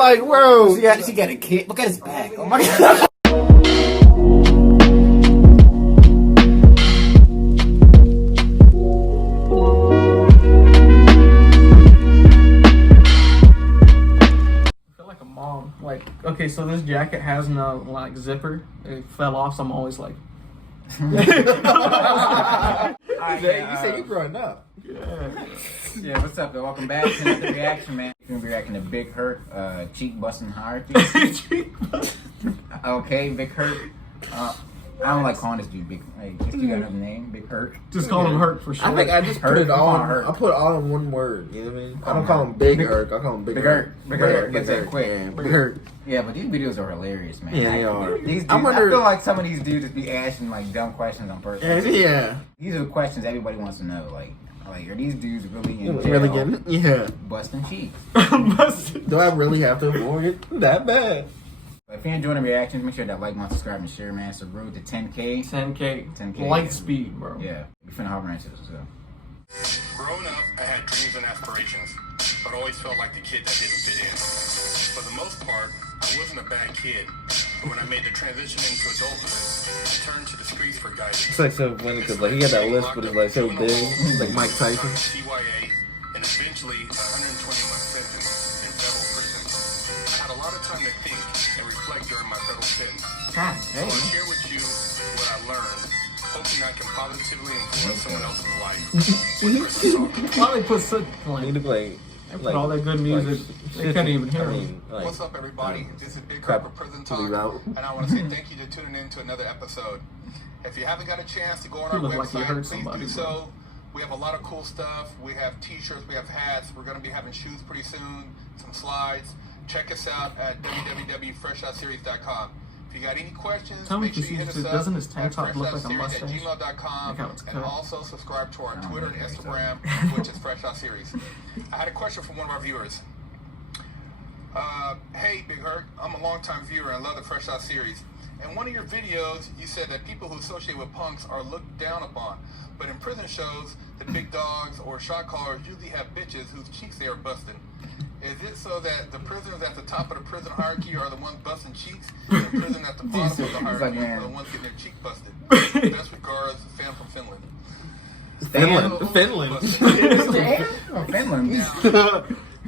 like, bro. She got a kid. Look at his back. Oh my god. Like, okay, so this jacket has no like zipper. It fell off, so I'm always like. You said you growing up. Yeah, what's up, though? Welcome back to another reaction, man. We're gonna be reacting to Big Hurt, cheek busting hierarchy. Okay, Big Hurt. I don't like calling this dude Big. Like, this dude got another name, Big Hurt. Just call him Hurt for sure. I think I just put it all. I put it all in one word. You know what I mean? I don't call him Big Hurt. I call him Big Hurt. Big Hurt. Gets that quick. Yeah, Big Hurt. Yeah, but these videos are hilarious, man. Yeah, they are. These dudes, I feel like some of these dudes just be asking like dumb questions on purpose. Yeah. These are the questions everybody wants to know. Like are these dudes really in jail? Really getting Busting cheeks. Do I really have to avoid it that bad? If you're enjoying the reactions, make sure that like, subscribe, and share, man. So road to 10K. 10K. Light speed, bro. Yeah. We finna hop into this, so. Growing up, I had dreams and aspirations, but always felt like the kid that didn't fit in. For the most part, I wasn't a bad kid, but when I made the transition into adulthood, I turned to the streets for guidance. It's like so funny because like he got that list, but it's like so big, like Mike Tyson. CYA, and eventually 120-month sentence in federal prison. I had a lot of time to think and reflect during my federal sentence. God, so I'll share with you what I learned, hoping I can positively influence someone else's life. Why they put such Need to play. Put all that good music. They couldn't even hear me. What's up, everybody? This is Big Hurt for Prison Talk, and I want to say thank you to tuning in to another episode. If you haven't got a chance to go on our website, please do so. We have a lot of cool stuff. We have t-shirts, we have hats. We're going to be having shoes pretty soon, some slides. Check us out at www.freshshotseries.com. If you got any questions, make sure you hit us up. Doesn't his tank top look like a mustache? @gmail.com, and also subscribe to our Twitter and Instagram, which is Fresh Shot Series. I had a question from one of our viewers. Hey, Big Hurt, I'm a longtime viewer and love the Fresh Shot Series. In one of your videos, you said that people who associate with punks are looked down upon. But in prison shows, the big dogs or shot callers usually have bitches whose cheeks they are busting. Is it so that the prisoners at the top of the prison hierarchy are the ones busting cheeks, and the prison at the bottom of the hierarchy are the ones getting their cheek busted? Best regards, fan from Finland. Finland. Finland.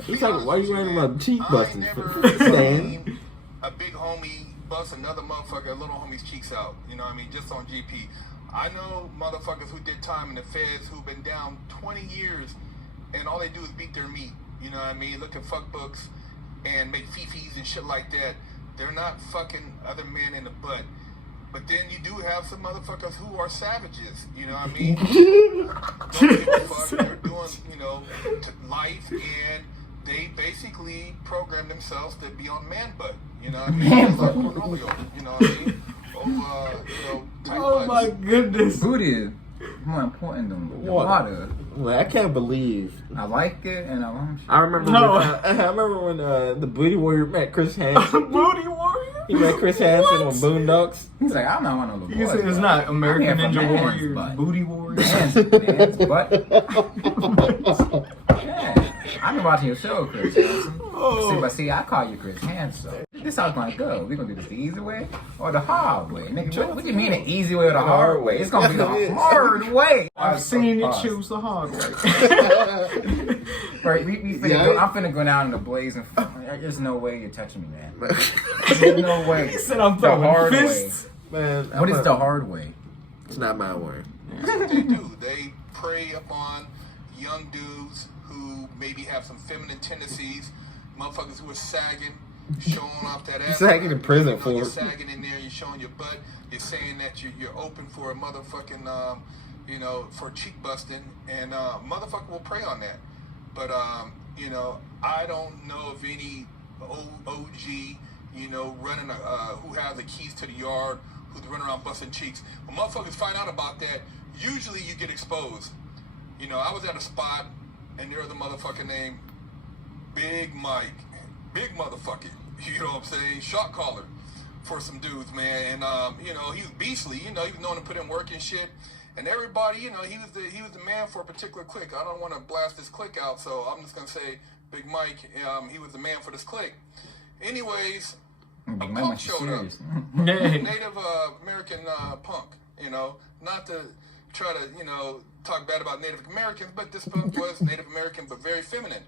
He's talking. Why are you writing about cheek busting? I never seen a big homie bust another motherfucker, a little homie's cheeks out. You know what I mean? Just on GP. I know motherfuckers who did time in the feds who've been down 20 years, and all they do is beat their meat. You know what I mean? Look at fuck books and make fifis and shit like that. They're not fucking other men in the butt. But then you do have some motherfuckers who are savages. You know what I mean? Don't give a fuck. They're doing, life, and they basically program themselves to be on man butt. You know what I mean? It's like Cornelio, you know what I mean? Oh my goodness. Booty is more important than the water. Well, I can't believe. I like it, and I want shit. I remember when the Booty Warrior met Chris Hansen. Booty Warrior? He met Chris Hansen on Boondocks. He's like, I'm not one of the boys. It's not American Ninja Warrior, it's Booty Warrior. Man's butt. Yeah. I've been watching your show, Chris Hansen. See, I call you Chris Hansen. This how it's gonna go. We gonna do this the easy way or the hard way? Nigga, what do you mean the easy way or the hard way? It's gonna be the hard way. I've seen you choose the hard way. Right, I'm finna go down in the blaze and there's no way you're touching me, man. There's no way. He said I'm throwing fists. Man, what is the hard way? It's not my way. That's what they do. They prey upon young dudes who maybe have some feminine tendencies, motherfuckers who are sagging, showing off that ass. Sagging in prison for you're sagging in there, you're showing your butt, you're saying that you're open for a motherfucking, for cheek busting, and motherfucker will prey on that. But, I don't know of any OG, running, who has the keys to the yard, who's running around busting cheeks. When motherfuckers find out about that, usually you get exposed. I was at a spot, and there was a motherfucker named Big Mike. Big motherfucker. You know what I'm saying? Shot caller for some dudes, man. And, he was beastly. He was known to put in work and shit. And everybody, he was the man for a particular clique. I don't want to blast this clique out, so I'm just going to say Big Mike, he was the man for this clique. Anyways, Big a Mike punk went showed up. serious. Native American punk, you know, not to try to, you know, talk bad about Native Americans, but this punk was Native American, but very feminine.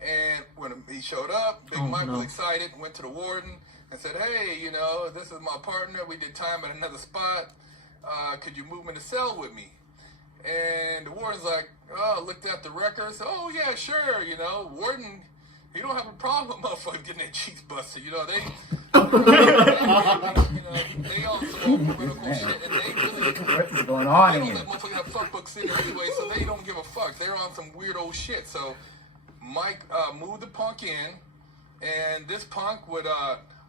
And when he showed up, Big Mike was excited, went to the warden and said, hey, you know, this is my partner. We did time at another spot. Could you move him in the cell with me? And the warden's like, oh, looked at the records. Oh, yeah, sure, you know, warden, he don't have a problem with motherfuckers getting their cheeks busted. You know, they all some political shit, and they really, What's going on they here? don't let motherfuckers have fuck books in there anyway, so they don't give a fuck. They're on some weird old shit. So Mike moved the punk in, and this punk would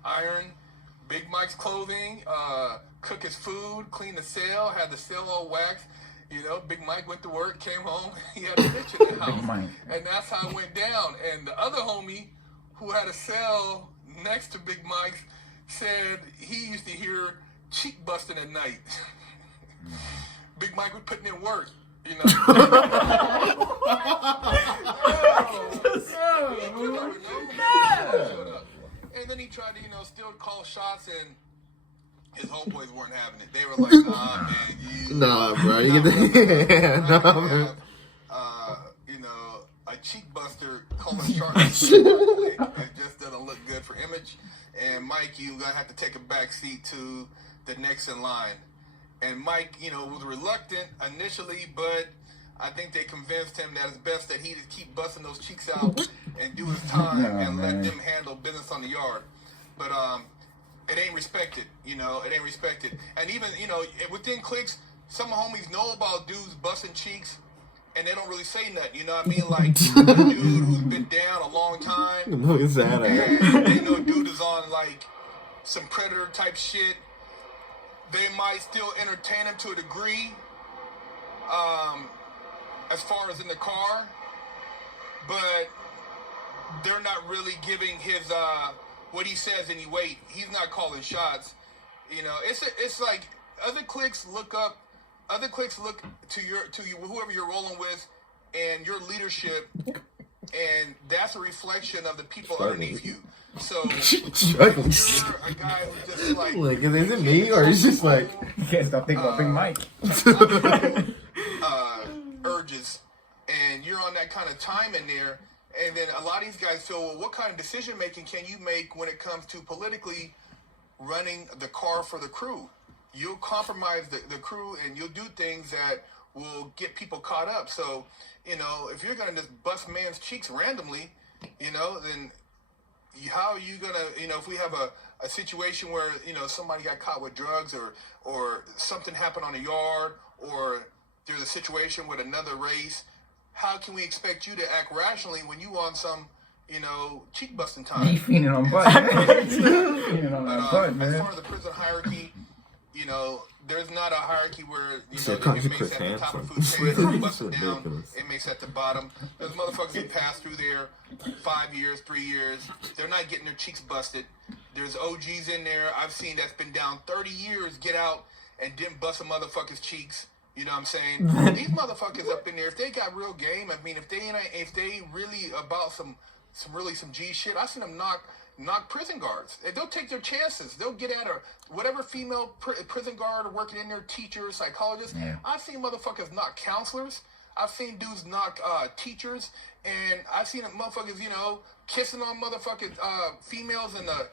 iron Big Mike's clothing, cook his food, clean the cell, had the cell all waxed. You know, Big Mike went to work, came home, he had a bitch in the house. And that's how it went down. And the other homie who had a cell next to Big Mike's said he used to hear cheek busting at night. Big Mike was putting in work, you know. And then he tried to, you know, still call shots, and his homeboys weren't having it. They were like, nah, man, nah, bro, you get the man. You know, a cheek buster calling shots. It just doesn't look good for image. And Mike, you're gonna have to take a back seat to the next in line. And Mike, you know, was reluctant initially, but I think they convinced him that it's best that he just keep busting those cheeks out and do his time and let them handle business on the yard. But it ain't respected, you know, it ain't respected. And even, you know, within cliques, some homies know about dudes busting cheeks, and they don't really say nothing, you know what I mean? Like, a dude who's been down a long time, Look at that. and they know dude is on, like, some predator type shit. They might still entertain him to a degree, as far as in the car, but they're not really giving his, what he says any weight. He's not calling shots. You know, it's like other cliques look to you, whoever you're rolling with, and your leadership, and that's a reflection of the people underneath you. So if you're a guy who's just like, is it me or is just like You can't stop thinking about Big Mike. urges, and you're on that kind of time in there, and then a lot of these guys feel, well, what kind of decision making can you make when it comes to politically running the car for the crew? You'll compromise the crew, and you'll do things that will get people caught up. So, you know, if you're gonna just bust man's cheeks randomly, you know, then how are you gonna, you know, if we have a situation where, you know, somebody got caught with drugs, or something happened on the yard, or there's a situation with another race, how can we expect you to act rationally when you on some, you know, cheek busting time? He feeding on butt. Feeding on that butt, man. As far as the prison hierarchy, you know, there's not a hierarchy where, you know, Can't the you inmates Chris at the top of the Hansen? food chain, That's busting down, ridiculous. inmates at the bottom. Those motherfuckers who pass through there 5 years, 3 years, they're not getting their cheeks busted. There's OGs in there I've seen that's been down 30 years, get out and didn't bust a motherfucker's cheeks. You know what I'm saying? These motherfuckers up in there, if they got real game, I mean, if they really about some G shit, I seen them knock prison guards. They'll take their chances. They'll get at whatever female prison guard working in there, teacher, psychologist. Yeah. I've seen motherfuckers knock counselors. I've seen dudes knock teachers, and I've seen motherfuckers, you know, kissing on motherfucking females in the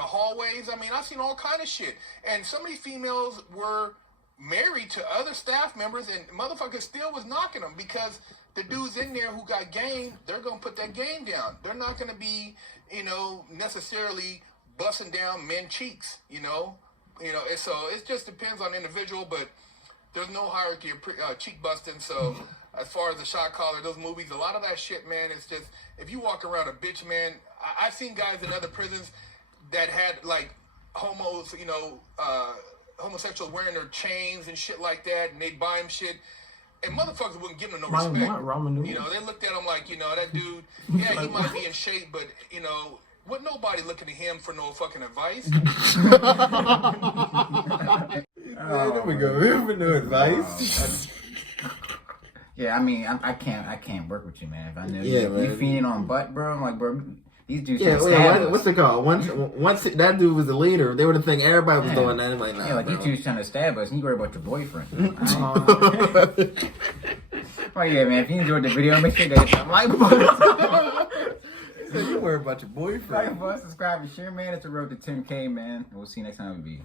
hallways. I mean, I've seen all kind of shit. And some of these females were married to other staff members, and motherfuckers still was knocking them because the dudes in there who got game, they're gonna put that game down. They're not gonna be, you know, necessarily busting down men cheeks. You know, so it just depends on the individual, but there's no hierarchy of cheek busting. So as far as the shot caller, those movies, a lot of that shit, man, it's just, if you walk around a bitch, man, I've seen guys in other prisons that had like homos, you know, homosexuals wearing their chains and shit like that, and they'd buy him shit, and motherfuckers wouldn't give him no respect. You know, they looked at him like, you know, that dude, yeah, he might be in shape, but, you know, would nobody looking at him for no fucking advice? there we go. For no advice. Yeah, I mean, I can't work with you, man. If I knew Yeah, you man. feeding on butt, bro, I'm like, bro, These dudes Yeah, trying to stab us. what's it called? Once that dude was the leader, they would have think everybody was doing that. I'm like, nah, yeah, like bro. you two trying to stab us, and you worry about your boyfriend. Oh yeah, man. If you enjoyed the video, make sure to hit that like button. So you worry about your boyfriend. Like, subscribe, and share, man. It's a road to 10K, man. And we'll see you next time, B.